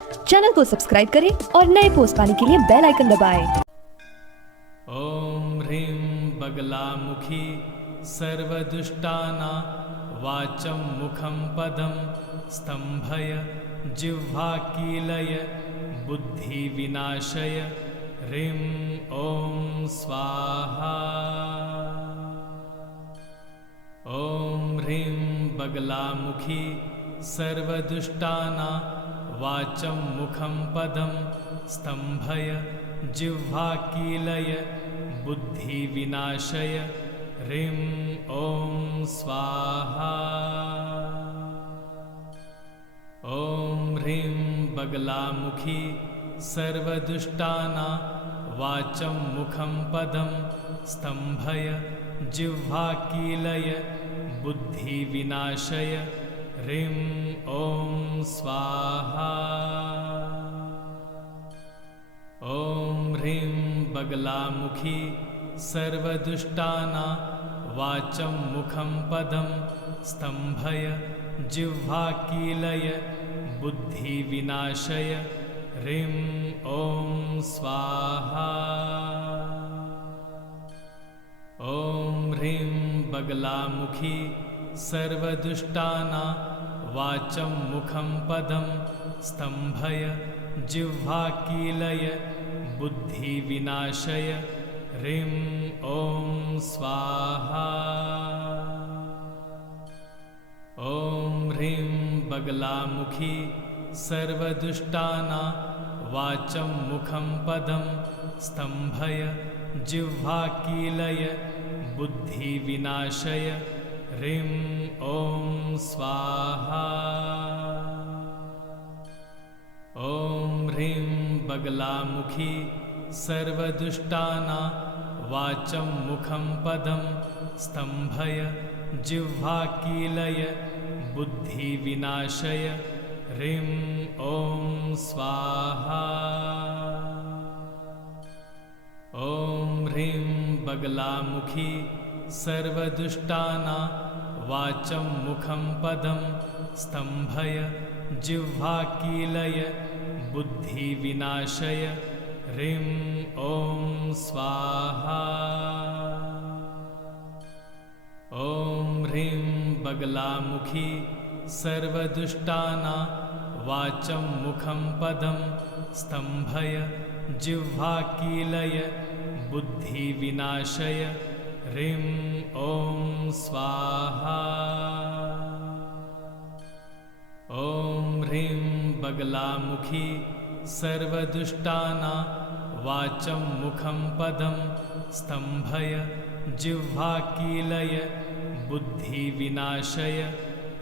Channel को subscribe करें और नए पोस्ट पाने के लिए बेल आइकन दबाएं। ॐ ह्रीं बगलामुखी सर्वदुष्टानां वाचं मुखं पदं स्तम्भय जिह्वाकीलय बुद्धिविनाशय ह्रीं ॐ स्वाहा। ॐ ह्रीं बगलामुखी सर्वदुष्टानां वाचं मुखं पदं स्तम्भय जिह्वाकीलय बुद्धिविनाशय ह्रीं ॐ स्वाहा। ॐ ह्रीं बगलामुखी सर्वदुष्टानां वाचं मुखं पदं स्तम्भय जिह्वाकीलय बुद्धिविनाशय ह्रीं ॐ स्वाहा। ॐ ह्रीं बगलामुखी सर्वदुष्टानां वाचं मुखं पदं स्तम्भय जिह्वाकीलय बुद्धिविनाशय ह्रीं ॐ स्वाहा। ॐ ह्रीं बगलामुखी सर्वदुष्टानां वाचं मुखं पदं स्तम्भय जिह्वाकीलय बुद्धिविनाशय ह्रीं ॐ स्वाहा। ॐ ह्रीं बगलामुखी सर्वदुष्टानां वाचं मुखं पदं स्तम्भय जिह्वाकीलय बुद्धिविनाशय ह्रीं ॐ स्वाहा। ॐ ह्रीं बगलामुखी सर्वदुष्टानां वाचं मुखं पदं स्तम्भय जिह्वाकीलय बुद्धिविनाशय ह्रीं ॐ स्वाहा। ॐ ह्रीं बगलामुखी सर्वदुष्टानां वाचं मुखं पदं स्तम्भय जिह्वाकीलय बुद्धिविनाशय ह्रीं ॐ स्वाहा। ॐ ह्रीं बगलामुखी सर्वदुष्टानां वाचं मुखं पदं स्तम्भय जिह्वाकीलय बुद्धिविनाशय ह्रीं ॐ स्वाहा। ॐ ह्रीं बगलामुखी सर्वदुष्टानां वाचं मुखं पदं स्तम्भय जिह्वाकीलय बुद्धिविनाशय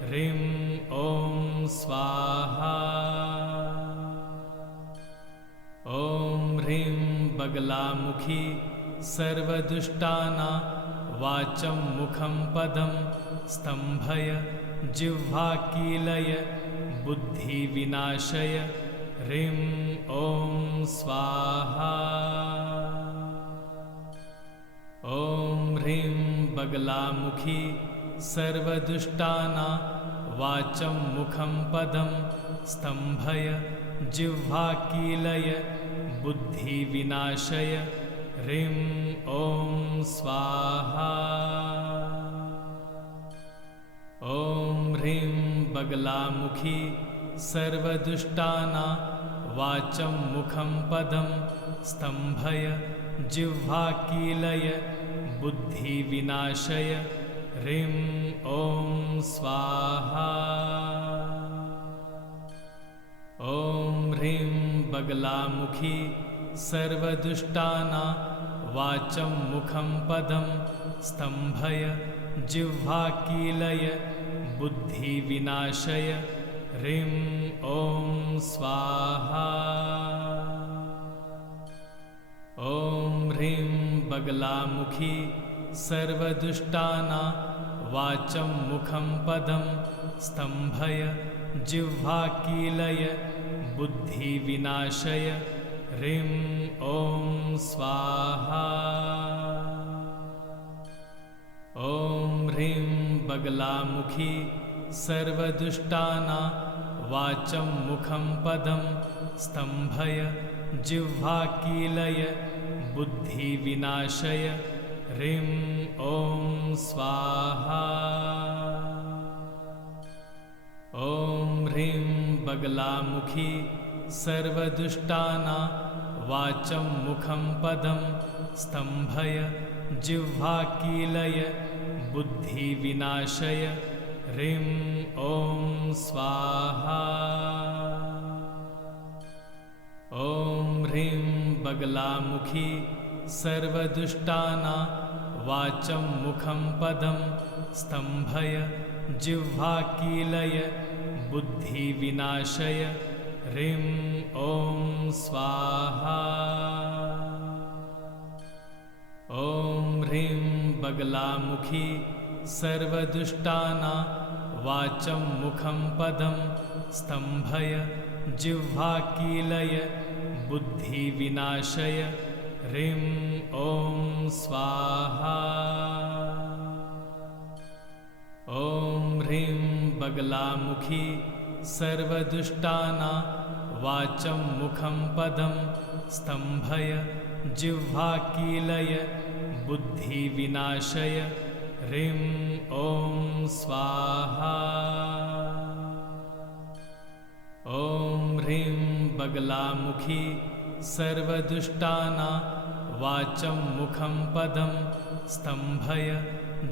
ह्रीं ॐ स्वाहा। ॐ ह्रीं बगलामुखी सर्वदुष्टानां वाचं मुखं पदं स्तम्भय जिह्वाकीलय बुद्धिविनाशय ह्रीं ॐ स्वाहा। ॐ ह्रीं बगलामुखी सर्वदुष्टानां वाचं मुखं पदं स्तम्भय जिह्वाकीलय बुद्धिविनाशय ह्रीं ॐ स्वाहा। ॐ ह्रीं बगलामुखी सर्वदुष्टानां वाचं मुखं पदं स्तम्भय जिह्वाकीलय बुद्धिविनाशय ह्रीं ॐ स्वाहा। ॐ ह्रीं बगलामुखी सर्वदुष्टानां वाचं मुखं पदं स्तम्भय जिह्वाकीलय बुद्धिविनाशय ह्रीं ॐ स्वाहा। ॐ ह्रीं बगलामुखी सर्वदुष्टानां वाचं मुखं पदं स्तम्भय जिह्वाकीलय बुद्धिविनाशय ह्रीं ॐ स्वाहा। ॐ ह्रीं बगलामुखी सर्वदुष्टानां वाचं मुखं पदं स्तम्भय जिह्वाकीलय बुद्धिविनाशय ह्रीं ॐ स्वाहा। ॐ ह्रीं बगलामुखी सर्वदुष्टानां वाचं मुखं पदं स्तम्भय जिह्वाकीलय बुद्धिविनाशय ह्रीं ॐ स्वाहा। ॐ ह्रीं बगलामुखी सर्वदुष्टानां वाचं मुखं पदं स्तम्भय जिह्वाकीलय बुद्धिविनाशय ह्रीं ॐ स्वाहा। ॐ ह्रीं बगलामुखी सर्वदुष्टानां वाचं मुखं पदं स्तम्भय जिह्वाकीलय बुद्धिविनाशय ह्रीं ॐ स्वाहा। ॐ ह्रीं बगलामुखी सर्वदुष्टानां वाचं मुखं पदं स्तम्भय जिह्वाकीलय बुद्धिविनाशय ह्रीं ॐ स्वाहा। ॐ ह्रीं बगलामुखी सर्वदुष्टानां वाचं मुखं पदं स्तम्भय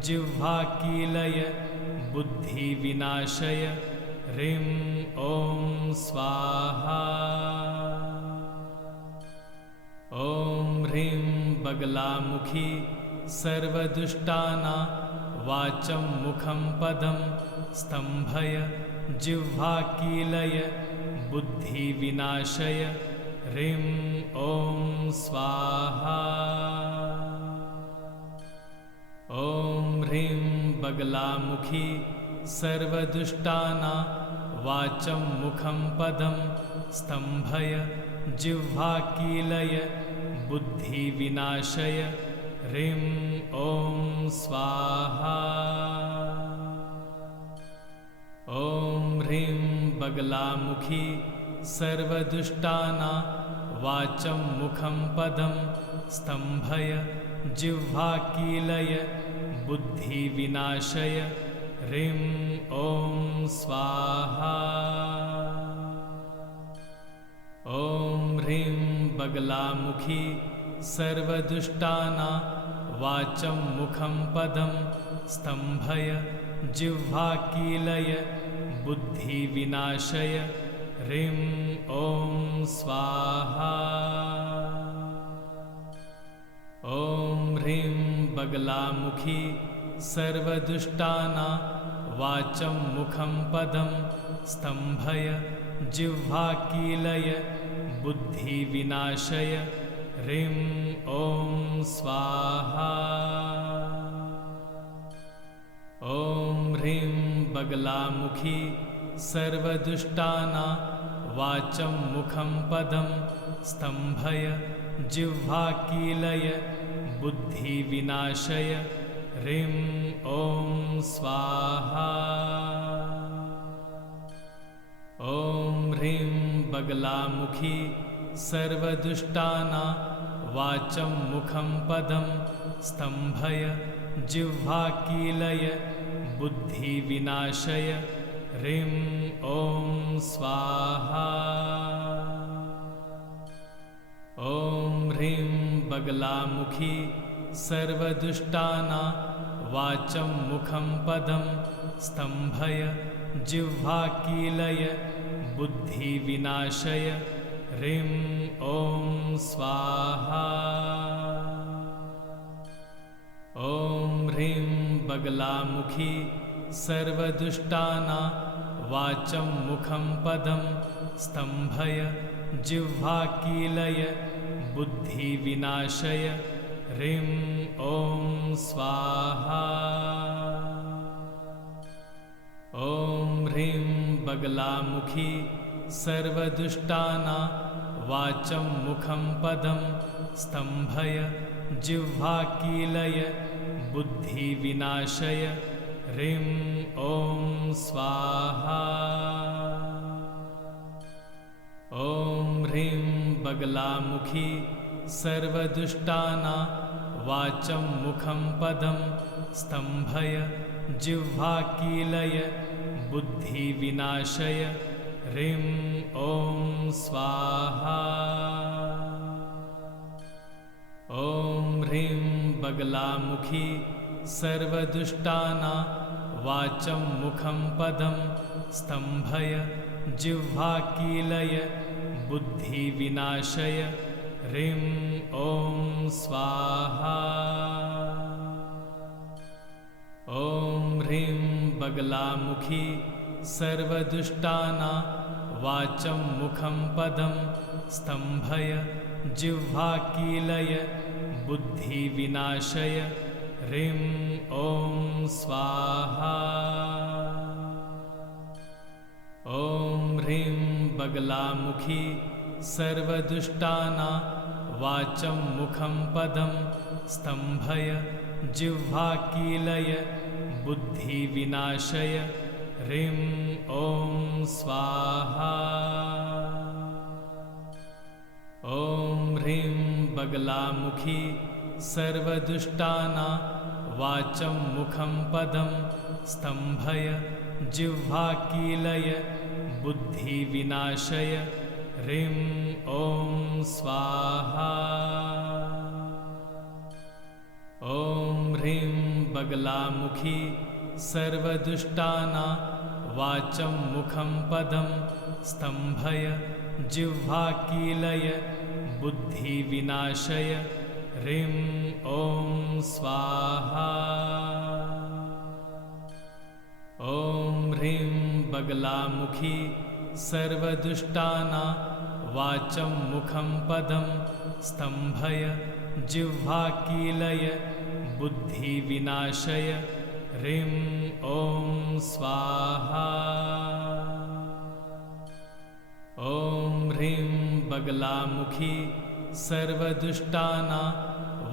जिह्वाकीलय बुद्धिविनाशय ह्रीं ॐ स्वाहा। ॐ ह्रीं बगलामुखी सर्वदुष्टानां वाचं मुखं पदं स्तम्भय जिह्वाकीलय बुद्धिविनाशय ह्रीं ॐ स्वाहा। ॐ ह्रीं बगलामुखी सर्वदुष्टानां वाचं मुखं पदं स्तम्भय जिह्वाकीलय बुद्धिविनाशय ह्रीं ॐ स्वाहा। ॐ ह्रीं बगलामुखी सर्वदुष्टानां वाचं मुखं पदं स्तम्भय जिह्वाकीलय बुद्धिविनाशय ह्रीं ॐ स्वाहा। ॐ ह्रीं बगलामुखी सर्वदुष्टानां वाचं मुखं पदं स्तम्भय जिह्वाकीलय बुद्धिविनाशय ह्रीं ॐ स्वाहा। ॐ ह्रीं बगलामुखी सर्वदुष्टानां वाचं मुखं पदं स्तम्भय जिह्वाकीलय बुद्धिविनाशय ह्रीं ॐ स्वाहा। ॐ ह्रीं बगलामुखी सर्वदुष्टानां वाचं मुखं पदं स्तम्भय जिह्वाकीलय बुद्धिविनाशय ह्रीं ॐ स्वाहा। ॐ ह्रीं बगलामुखी सर्वदुष्टानां वाचं मुखं पदं स्तम्भय जिह्वाकीलय बुद्धिविनाशय ह्रीं ॐ स्वाहा। ॐ ह्रीं बगलामुखी सर्वदुष्टानां वाचं मुखं पदं स्तम्भय जिह्वाकीलय बुद्धिविनाशय ह्रीं ॐ स्वाहा। ॐ ह्रीं बगलामुखी सर्वदुष्टानां वाचं मुखं पदं स्तम्भय जिह्वाकीलय बुद्धिविनाशय ह्रीं ॐ स्वाहा। ॐ ह्रीं बगलामुखी सर्वदुष्टानां वाचं मुखं पदं स्तम्भय जिह्वाकीलय बुद्धिविनाशय ह्रीं ॐ स्वाहा। ॐ ह्रीं बगलामुखी सर्वदुष्टानां वाचं मुखं पदं स्तम्भय जिह्वाकीलय बुद्धिविनाशय ह्रीं ॐ स्वाहा। ॐ ह्रीं बगलामुखी सर्वदुष्टानां वाचं मुखं पदं स्तम्भय जिह्वाकीलय बुद्धिविनाशय ह्रीं ॐ स्वाहा। ॐ ह्रीं बगलामुखी सर्वदुष्टानां वाचं मुखं पदं स्तम्भय जिह्वाकीलय बुद्धिविनाशय ह्रीं ॐ स्वाहा। ॐ ह्रीं बगलामुखी सर्वदुष्टानां वाचं मुखं पदं स्तम्भय जिह्वाकीलय बुद्धिविनाशय ह्रीं ॐ स्वाहा। ॐ ह्रीं बगलामुखी सर्वदुष्टानां वाचं मुखं पदं स्तम्भय जिह्वाकीलय बुद्धिविनाशय ह्रीं ॐ स्वाहा। ॐ ह्रीं बगलामुखी सर्वदुष्टानां वाचं मुखं पदं स्तम्भय जिह्वाकीलय बुद्धिविनाशय ह्रीं ॐ स्वाहा। ॐ ह्रीं बगलामुखी सर्वदुष्टानां वाचं मुखं पदं स्तम्भय जिह्वाकीलय बुद्धिविनाशय ह्रीं ॐ स्वाहा। ॐ ह्रीं बगलामुखी सर्वदुष्टानां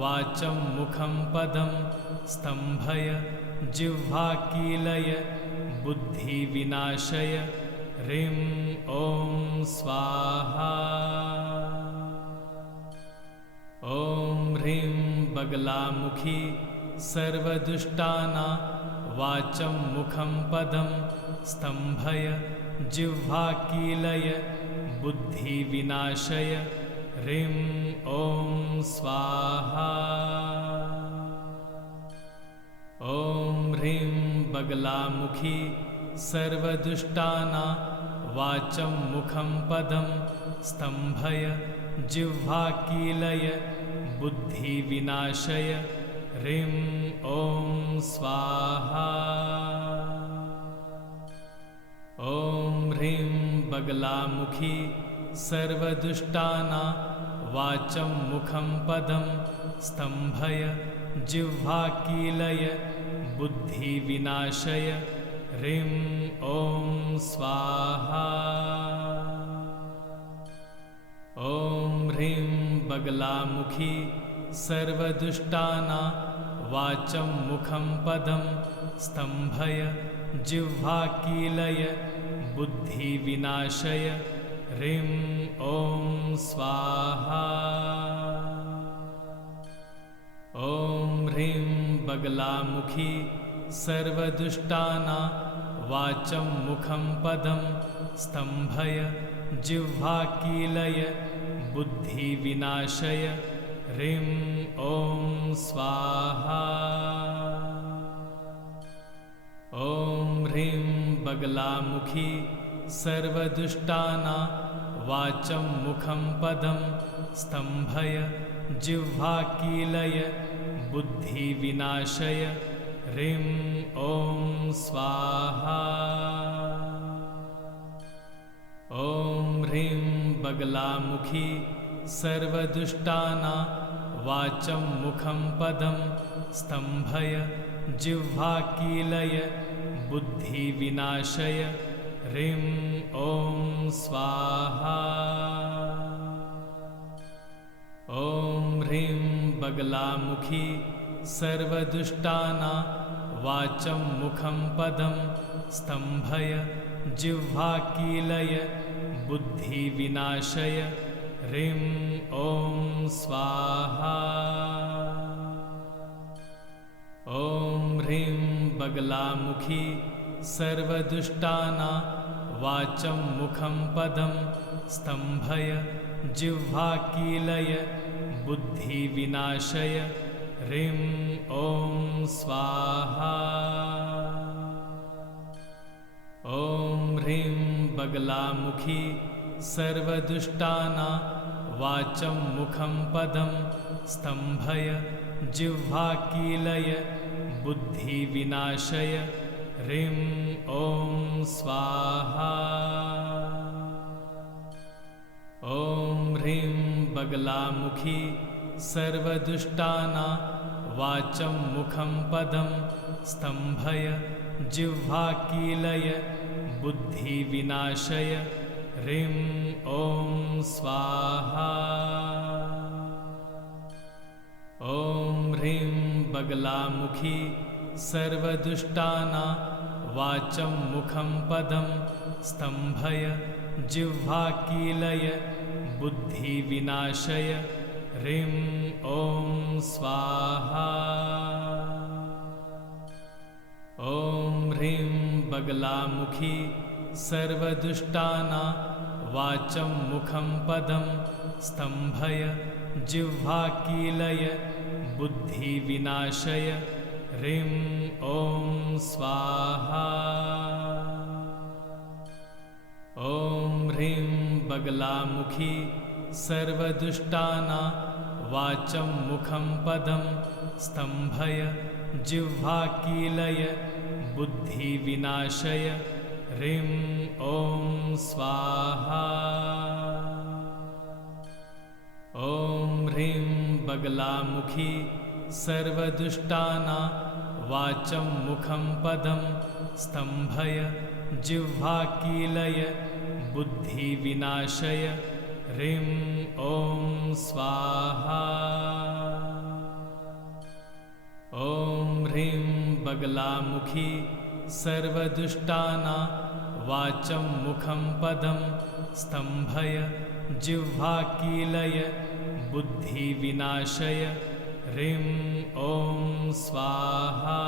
वाचं मुखं पदं स्तम्भय जिह्वाकीलय बुद्धिविनाशय ह्रीं ॐ स्वाहा। ॐ ह्रीं बगलामुखी सर्वदुष्टानां वाचं मुखं पदं स्तम्भय जिह्वाकीलय बुद्धिविनाशय ह्रीं ॐ स्वाहा। ॐ ह्रीं बगलामुखी सर्वदुष्टानां वाचं मुखं पदं स्तम्भय जिह्वाकीलय बुद्धिविनाशय ह्रीं ॐ स्वाहा। ॐ ह्रीं बगलामुखी सर्वदुष्टानां वाचं मुखं पदं स्तम्भय जिह्वाकीलय बुद्धिविनाशय ह्रीं ॐ स्वाहा। ॐ ह्रीं बगलामुखी सर्वदुष्टानां वाचं मुखं पदं स्तम्भय जिह्वाकीलय बुद्धिविनाशय ह्रीं ॐ स्वाहा। ॐ ह्रीं बगलामुखी सर्वदुष्टानां वाचं मुखं पदं स्तम्भय जिह्वाकीलय बुद्धिविनाशय ह्रीं ॐ स्वाहा। ॐ ह्रीं बगलामुखी सर्वदुष्टानां वाचं मुखं पदं स्तम्भय जिह्वाकीलय बुद्धिविनाशय ह्रीं ॐ स्वाहा। ॐ ह्रीं बगलामुखी सर्वदुष्टानां वाचं मुखं पदं स्तम्भय जिह्वाकीलय बुद्धिविनाशय ह्रीं ॐ स्वाहा। ॐ ह्रीं बगलामुखी सर्वदुष्टानां वाचं मुखं पदं स्तम्भय जिह्वाकीलय बुद्धिविनाशय ह्रीं ॐ स्वाहा। ॐ ह्रीं बगलामुखी सर्वदुष्टानां वाचं मुखं पदं स्तम्भय जिह्वाकीलय बुद्धिविनाशय ह्रीं ॐ स्वाहा। ॐ ह्रीं बगलामुखी सर्वदुष्टानां वाचं मुखं पदं स्तम्भय जिह्वाकीलय बुद्धिविनाशय ह्रीं ॐ स्वाहा। ॐ ह्रीं बगलामुखी सर्वदुष्टानां वाचं मुखं पदं स्तम्भय जिह्वाकीलय बुद्धिविनाशय ह्रीं ॐ स्वाहा। ॐ ह्रीं बगलामुखी सर्वदुष्टानां वाचं मुखं पदं स्तम्भय जिह्वाकीलय बुद्धिविनाशय ह्रीं ॐ स्वाहा। ॐ ह्रीं बगलामुखी सर्वदुष्टानां वाचं मुखं पदं स्तम्भय जिह्वाकीलय बुद्धिविनाशय ह्रीं ॐ स्वाहा। ॐ ह्रीं बगलामुखी सर्वदुष्टानां वाचं मुखं पदं स्तम्भय जिह्वाकीलय बुद्धिविनाशय ह्रीं ॐ स्वाहा। ॐ ह्रीं बगलामुखी सर्वदुष्टानां वाचं मुखं पदं स्तम्भय जिह्वाकीलय बुद्धिविनाशय ह्रीं ॐ स्वाहा। ॐ ह्रीं बगलामुखी सर्वदुष्टानां वाचं मुखं पदं स्तम्भय जिह्वाकीलय बुद्धिविनाशय ह्रीं ॐ स्वाहा।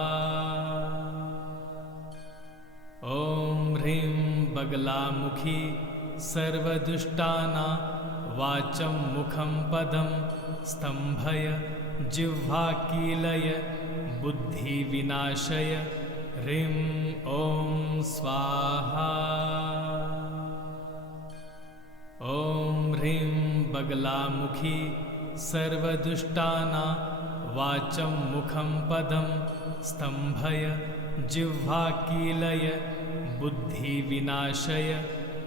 ॐ ह्रीं बगलामुखी सर्वदुष्टानां वाचं मुखं पदं स्तम्भय जिह्वाकीलय बुद्धिविनाशय ह्रीं ॐ स्वाहा। ॐ ह्रीं बगलामुखी सर्वदुष्टानां वाचं मुखं पदं स्तम्भय जिह्वाकीलय बुद्धिविनाशय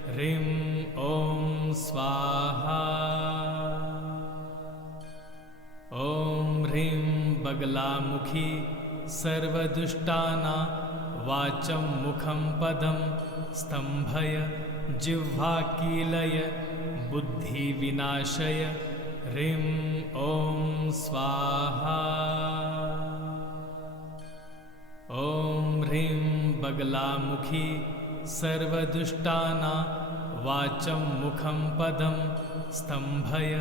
ह्रीं ॐ स्वाहा। ॐ ह्रीं बगलामुखी सर्वदुष्टानां वाचं मुखं पदं स्तम्भय जिह्वाकीलय बुद्धिविनाशय ह्रीं ॐ स्वाहा। ॐ ह्रीं बगलामुखी सर्वदुष्टानां वाचं मुखं पदं स्तम्भय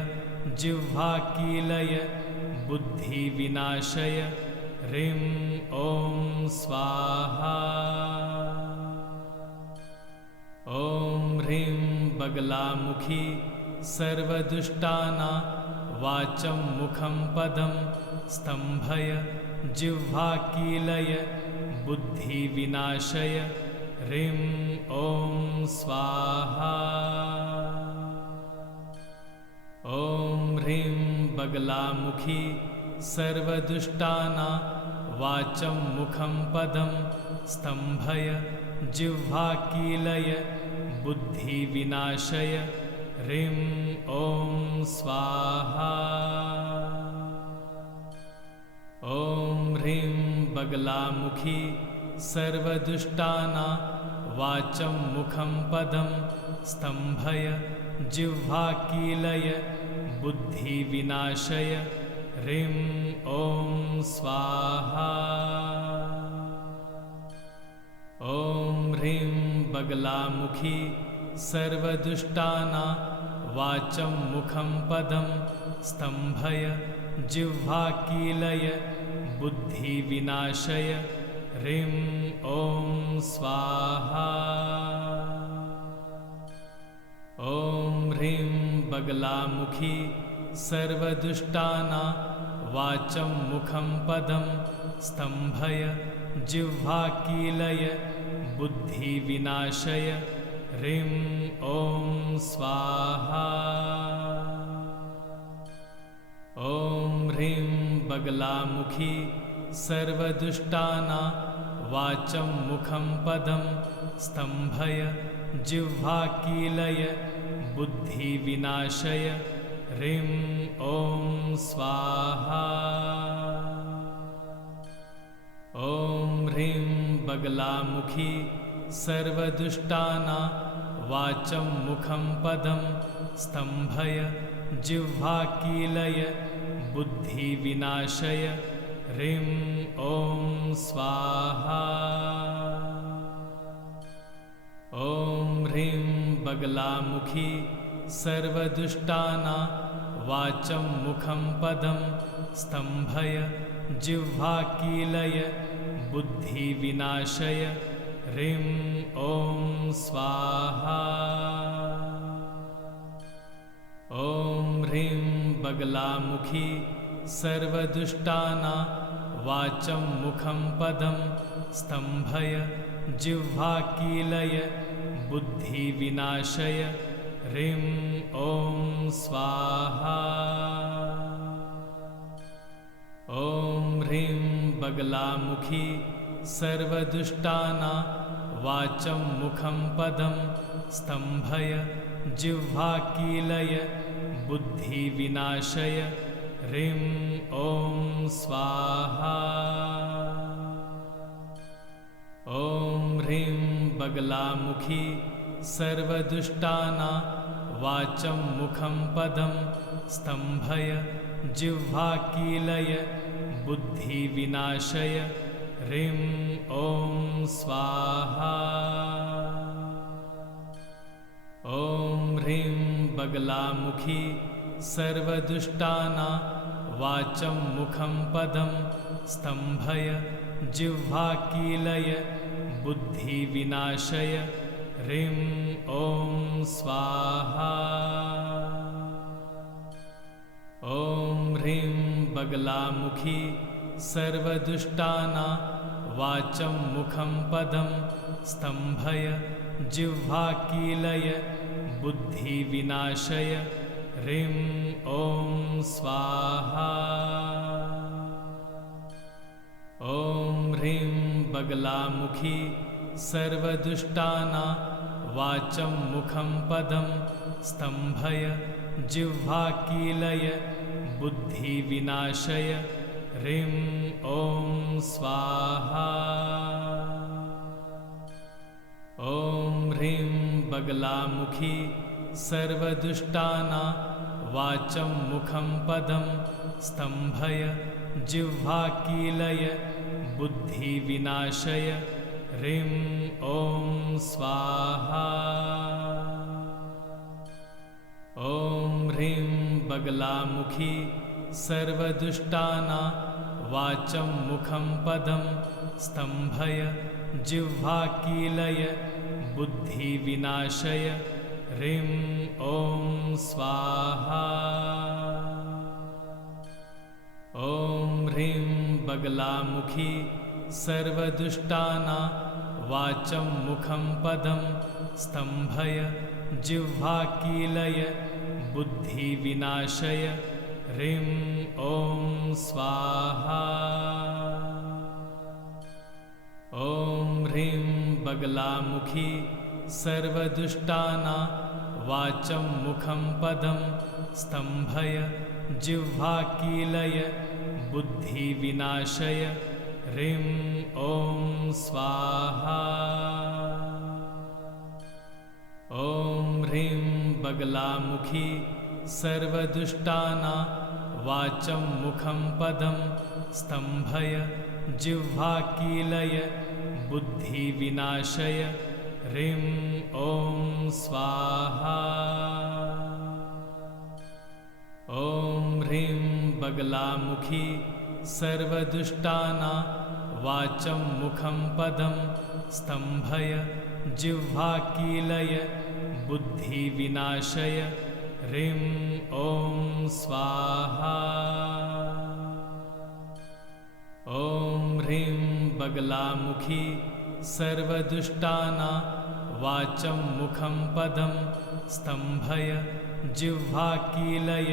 जिह्वाकीलय बुद्धिविनाशय ह्रीं ॐ स्वाहा। ॐ ह्रीं बगलामुखी सर्वदुष्टानां वाचं मुखं पदं स्तम्भय जिह्वाकीलय बुद्धिविनाशय ह्रीं ॐ स्वाहा। ॐ ह्रीं बगलामुखी सर्वदुष्टानां वाचं मुखं पदं स्तम्भय जिह्वाकीलय बुद्धिविनाशय ह्रीं ॐ स्वाहा। ॐ ह्रीं बगलामुखी सर्वदुष्टानां वाचं मुखं पदं स्तम्भय जिह्वाकीलय बुद्धिविनाशय ह्रीं ॐ स्वाहा। ॐ ह्रीं बगलामुखी सर्वदुष्टानां वाचं मुखं पदं स्तम्भय जिह्वाकीलय बुद्धिविनाशय ह्रीं ॐ स्वाहा। ॐ ह्रीं बगलामुखी सर्वदुष्टानां वाचं मुखं पदं स्तम्भय जिह्वाकीलय बुद्धिविनाशय ह्रीं ॐ स्वाहा। ॐ ह्रीं बगलामुखी सर्वदुष्टानां वाचं मुखं पदं स्तम्भय जिह्वाकीलय बुद्धिविनाशय ह्रीं ॐ स्वाहा। ॐ ह्रीं बगलामुखी सर्वदुष्टानां वाचं मुखं पदं स्तम्भय जिह्वाकीलय बुद्धिविनाशय ह्रीं ॐ स्वाहा। ॐ ह्रीं बगलामुखी सर्वदुष्टानां वाचं मुखं पदं स्तम्भय जिह्वाकीलय बुद्धिविनाशय ह्रीं ॐ स्वाहा। ॐ ह्रीं बगलामुखी सर्वदुष्टानां वाचं मुखं पदं स्तम्भय जिह्वाकीलय बुद्धिविनाशय ह्रीं ॐ स्वाहा। ॐ ह्रीं बगलामुखी सर्वदुष्टानां वाचं मुखं पदं स्तम्भय जिह्वाकीलय बुद्धिविनाशय ह्रीं ॐ स्वाहा। ॐ ह्रीं बगलामुखी सर्वदुष्टानां वाचं मुखं पदं स्तम्भय जिह्वाकीलय बुद्धिविनाशय ह्रीं ॐ स्वाहा। ॐ ह्रीं बगलामुखी सर्वदुष्टानां वाचं मुखं पदं स्तम्भय जिह्वाकीलय बुद्धिविनाशय ह्रीं ॐ स्वाहा। ॐ ह्रीं बगलामुखी सर्वदुष्टानां वाचं मुखं पदं स्तम्भय जिह्वाकीलय बुद्धिविनाशय ह्रीं ॐ स्वाहा। ॐ ह्रीं बगलामुखी सर्वदुष्टानां वाचं मुखं पदं स्तम्भय जिह्वाकीलय बुद्धिविनाशय ह्रीं ॐ स्वाहा। ॐ ह्रीं बगलामुखी सर्वदुष्टानां वाचं मुखं पदं स्तम्भय जिह्वाकीलय बुद्धिविनाशय ह्रीं ॐ स्वाहा। ॐ ह्रीं बगलामुखी सर्वदुष्टानां वाचं मुखं पदं स्तम्भय जिह्वाकीलय बुद्धिविनाशय ह्रीं ॐ स्वाहा। ॐ ह्रीं बगलामुखी सर्वदुष्टानां वाचं मुखं पदं स्तम्भय जिह्वाकीलय बुद्धिविनाशय ह्रीं ॐ स्वाहा। ॐ ह्रीं बगलामुखी सर्वदुष्टानां वाचं मुखं पदं स्तम्भय जिह्वाकीलय बुद्धिविनाशय ह्रीं ॐ स्वाहा। ॐ ह्रीं बगलामुखी सर्वदुष्टानां वाचं मुखं पदं स्तम्भय जिह्वाकीलय बुद्धिविनाशय ह्रीं ॐ स्वाहा। ॐ ह्रीं बगलामुखी सर्वदुष्टानां वाचं मुखं पदं स्तम्भय जिह्वाकीलय बुद्धिविनाशय ह्रीं ॐ स्वाहा। ॐ ह्रीं बगलामुखी सर्वदुष्टानां वाचं मुखं पदं स्तम्भय जिह्वाकीलय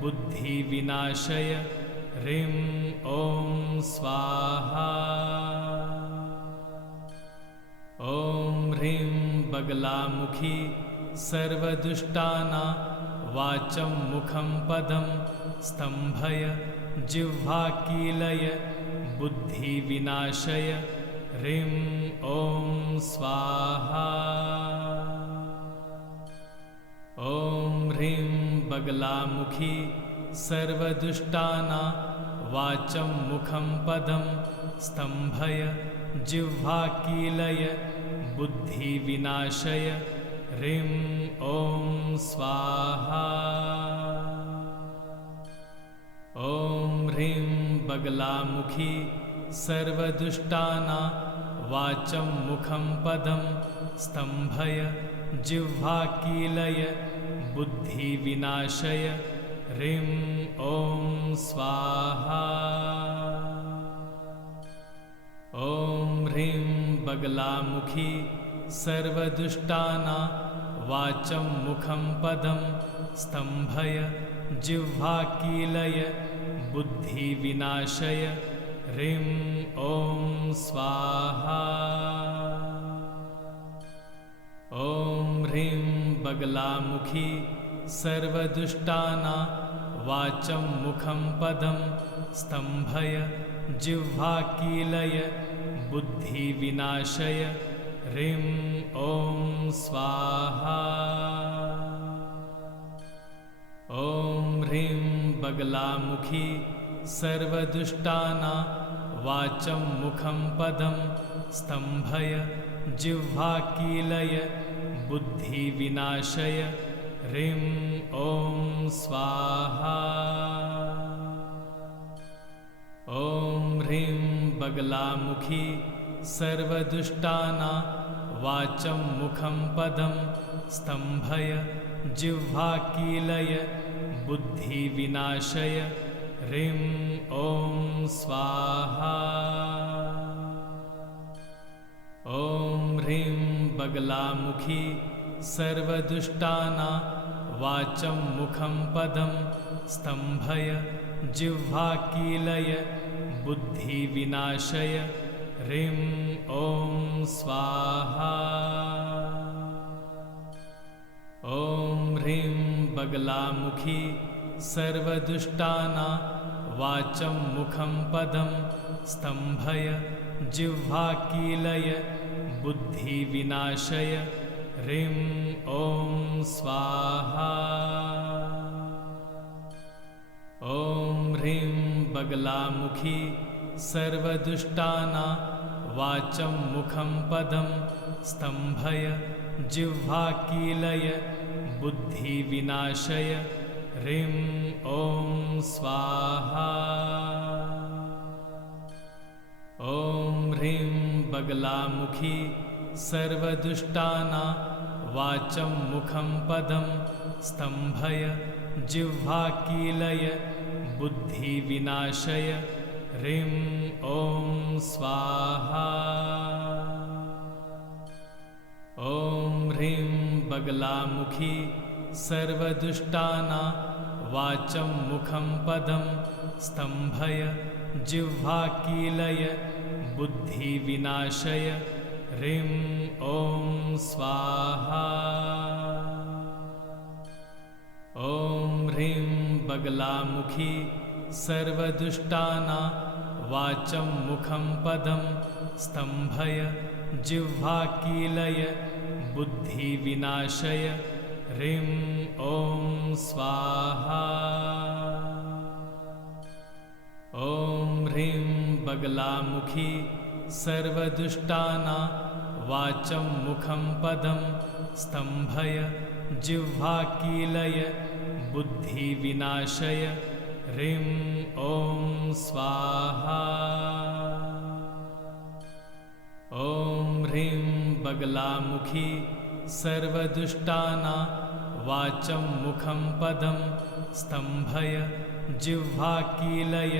बुद्धिविनाशय ह्रीं ॐ स्वाहा। ॐ ह्रीं बगलामुखी सर्वदुष्टानां वाचं मुखं पदं स्तम्भय जिह्वाकीलय बुद्धिविनाशय ह्रीं ॐ स्वाहा। ॐ ह्रीं बगलामुखी सर्वदुष्टानां वाचं मुखं पदं स्तम्भय जिह्वाकीलय बुद्धिविनाशय ह्रीं ॐ स्वाहा। ॐ ह्रीं बगलामुखी सर्वदुष्टानां वाचं मुखं पदं स्तम्भय जिह्वाकीलय बुद्धिविनाशय ह्रीं ॐ स्वाहा। ॐ ह्रीं बगलामुखी सर्वदुष्टानां वाचं मुखं पदं स्तम्भय जिह्वाकीलय बुद्धिविनाशय ह्रीं ॐ स्वाहा। ॐ ह्रीं बगलामुखी सर्वदुष्टानां वाचं मुखं पदं स्तम्भय जिह्वाकीलय बुद्धिविनाशय ह्रीं ॐ स्वाहा। ॐ ह्रीं बगलामुखी सर्वदुष्टानां वाचं मुखं पदं स्तम्भय जिह्वाकीलय बुद्धिविनाशय ह्रीं ॐ स्वाहा। ॐ ह्रीं बगलामुखी सर्वदुष्टानां वाचं मुखं पदं स्तम्भय जिह्वाकीलय बुद्धिविनाशय ह्रीं ॐ स्वाहा। ॐ ह्रीं बगलामुखी सर्वदुष्टानां वाचं मुखं पदं स्तम्भय जिह्वाकीलय बुद्धिविनाशय ह्रीं ॐ स्वाहा। ॐ ह्रीं बगलामुखी सर्वदुष्टानां वाचं मुखं पदं स्तम्भय जिह्वाकीलय बुद्धिविनाशय ह्रीं ॐ स्वाहा। ॐ ह्रीं बगलामुखी सर्वदुष्टानां वाचं मुखं पदं स्तम्भय जिह्वाकीलय बुद्धिविनाशय ह्रीं ॐ स्वाहा। ॐ ह्रीं बगलामुखी सर्वदुष्टानां वाचं मुखं पदं स्तम्भय जिह्वाकीलय बुद्धिविनाशय ह्रीं ॐ स्वाहा। ॐ ह्रीं बगलामुखी सर्वदुष्टानां वाचं मुखं पदं स्तम्भय जिह्वाकीलय बुद्धिविनाशय ह्रीं ॐ स्वाहा। ॐ ह्रीं बगलामुखी सर्वदुष्टानां वाचं मुखं पदं स्तम्भय जिह्वाकीलय बुद्धिविनाशय ह्रीं ॐ स्वाहा। ॐ ह्रीं बगलामुखी सर्वदुष्टानां वाचं मुखं पदं स्तम्भय जिह्वाकीलय बुद्धिविनाशय ह्रीं ॐ स्वाहा। ॐ ह्रीं बगलामुखी सर्वदुष्टानां वाचं मुखं पदं स्तम्भय जिह्वाकीलय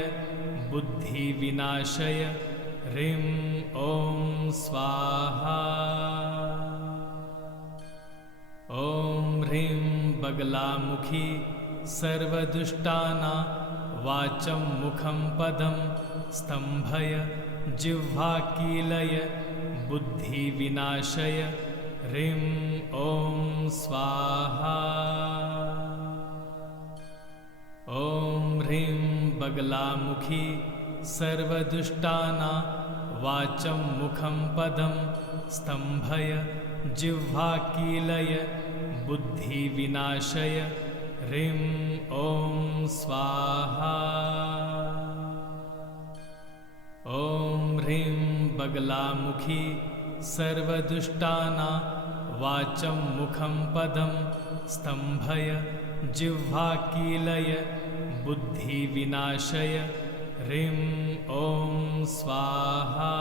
बुद्धिविनाशय ह्रीं ॐ स्वाहा। ॐ ह्रीं बगलामुखी सर्वदुष्टानां वाचं मुखं पदं स्तम्भय जिह्वाकीलय बुद्धिविनाशय ह्रीं ॐ स्वाहा। ॐ ह्रीं बगलामुखी सर्वदुष्टानां वाचं मुखं पदं स्तम्भय जिह्वाकीलय बुद्धिविनाशय ह्रीं ॐ स्वाहा। ॐ ह्रीं बगलामुखी सर्वदुष्टानां वाचं मुखं पदं स्तम्भय जिह्वाकीलय बुद्धिविनाशय ह्रीं ॐ स्वाहा।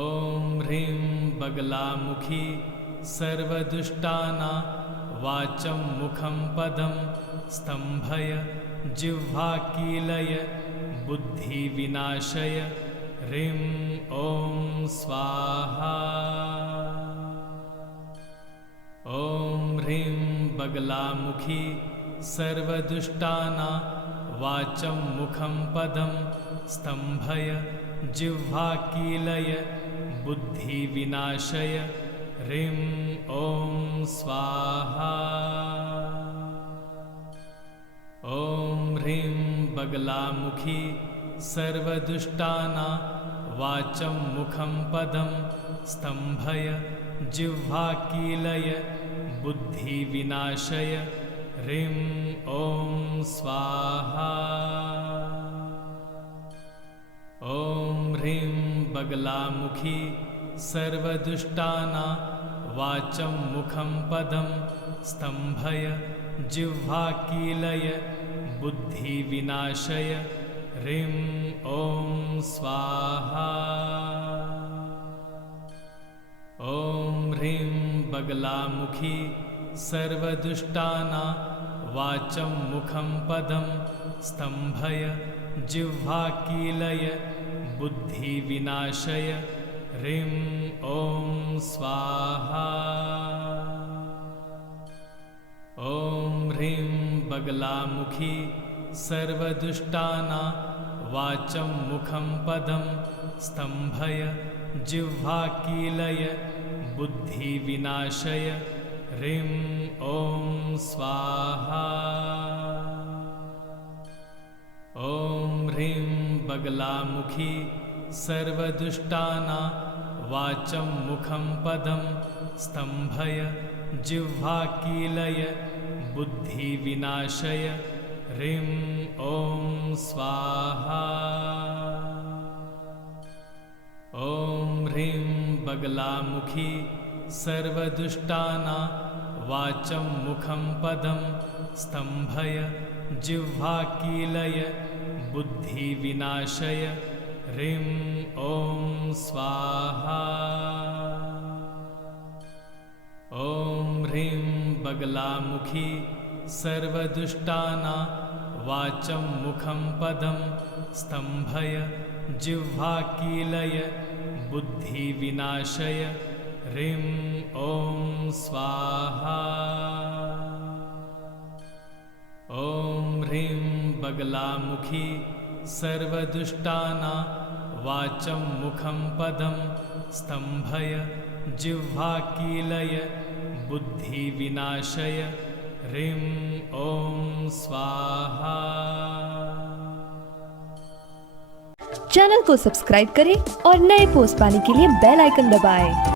ॐ ह्रीं बगलामुखी सर्वदुष्टानां वाचं मुखं पदं स्तम्भय जिह्वाकीलय बुद्धिविनाशय ह्रीं ॐ स्वाहा। ॐ ह्रीं बगलामुखी सर्वदुष्टानां वाचं मुखं पदं स्तम्भय जिह्वाकीलय बुद्धिविनाशय ह्रीं ॐ स्वाहा। ॐ ह्रीं बगलामुखी सर्वदुष्टानां वाचं मुखं पदं स्तम्भय जिह्वाकीलय बुद्धिविनाशय ह्रीं ॐ स्वाहा। ॐ ह्रीं बगलामुखी सर्वदुष्टानां वाचं मुखं पदं स्तम्भय जिह्वाकीलय बुद्धिविनाशय ह्रीं ॐ स्वाहा। ॐ ह्रीं बगलामुखी सर्वदुष्टानां वाचं मुखं पदं स्तम्भय जिह्वाकीलय बुद्धिविनाशय ह्रीं ॐ स्वाहा। ॐ ह्रीं बगलामुखी सर्वदुष्टानां वाचं मुखं पदं स्तम्भय जिह्वाकीलय बुद्धिविनाशय ह्रीं ॐ स्वाहा। ॐ ह्रीं बगलामुखी सर्वदुष्टानां वाचं मुखं पदं स्तम्भय जिह्वाकीलय बुद्धिविनाशय ह्रीं ॐ स्वाहा। ॐ ह्रीं बगलामुखी सर्वदुष्टानां वाचं मुखं पदं स्तम्भय जिह्वाकीलय बुद्धिविनाशय ह्रीं ॐ स्वाहा। ॐ ह्रीं बगलामुखी सर्वदुष्टानां वाचं मुखं पदं स्तम्भय जिह्वाकीलय बुद्धिविनाशय ह्रीं ॐ स्वाहा। ॐ ह्रीं बगलामुखी सर्वदुष्टानां वाचं मुखं पदं स्तम्भय जिह्वाकीलय बुद्धिविनाशय ह्रीं ॐ स्वाहा। चैनल को सब्सक्राइब करें और नए पोस्ट पाने के लिए बेल आइकन दबाएं।